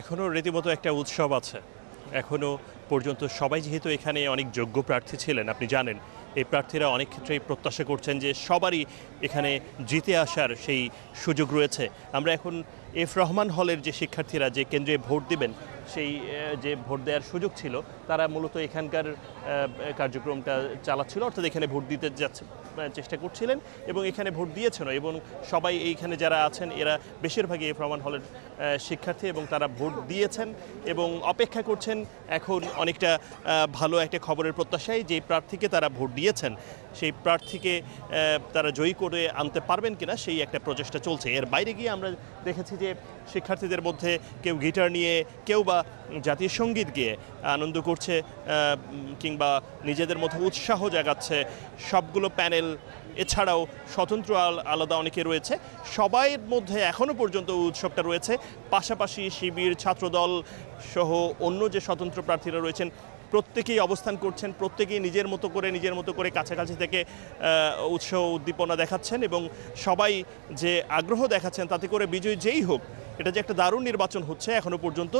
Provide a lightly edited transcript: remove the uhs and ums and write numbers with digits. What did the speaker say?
এখনও রীতিমতো একটা উৎসব আছে। এখনও পর্যন্ত সবাই যেহেতু এখানে অনেক যোগ্য প্রার্থী ছিলেন, আপনি জানেন এই প্রার্থীরা অনেক ক্ষেত্রেই প্রত্যাশা করছেন যে সবারই এখানে জিতে আসার সেই সুযোগ রয়েছে। আমরা এখন এফ রহমান হলের যে শিক্ষার্থীরা যে কেন্দ্রে ভোট দিবেন সেই যে ভোট দেওয়ার সুযোগ ছিল তারা মূলত এখানকার কার্যক্রমটা চালাচ্ছিল, অর্থাৎ এখানে ভোট দিতে চেষ্টা করছিলেন এবং এখানে ভোট দিয়েছেন এবং সবাই এইখানে যারা আছেন এরা বেশিরভাগই এফ রহমান হলের শিক্ষার্থী এবং তারা ভোট দিয়েছেন এবং অপেক্ষা করছেন এখন অনেকটা ভালো একটা খবরের প্রত্যাশায় যে প্রার্থীকে তারা ভোট দিয়েছেন সেই প্রার্থীকে তারা জয়ী করে আনতে পারবেন কিনা সেই একটা প্রচেষ্টা চলছে। এর বাইরে গিয়ে আমরা দেখেছি যে শিক্ষার্থীদের মধ্যে কেউ গিটার নিয়ে, কেউ বা জাতীয় সঙ্গীত গেয়ে আনন্দ করছে কিংবা নিজেদের মধ্যে উৎসাহ জাগাচ্ছে। সবগুলো প্যানেল এছাড়াও স্বতন্ত্র আলাদা অনেকে রয়েছে, সবাইয়ের মধ্যে এখনও পর্যন্ত উৎসবটা রয়েছে। পাশাপাশি শিবির, ছাত্রদল সহ অন্য যে স্বতন্ত্র প্রার্থীরা রয়েছেন প্রত্যেকেই অবস্থান করছেন, প্রত্যেকেই নিজের মতো করে কাছাকাছি থেকে উৎসাহ উদ্দীপনা দেখাচ্ছেন এবং সবাই যে আগ্রহ দেখাচ্ছেন তাতে করে বিজয়ী যেই হোক, এটা যে একটা দারুণ নির্বাচন হচ্ছে এখনও পর্যন্ত।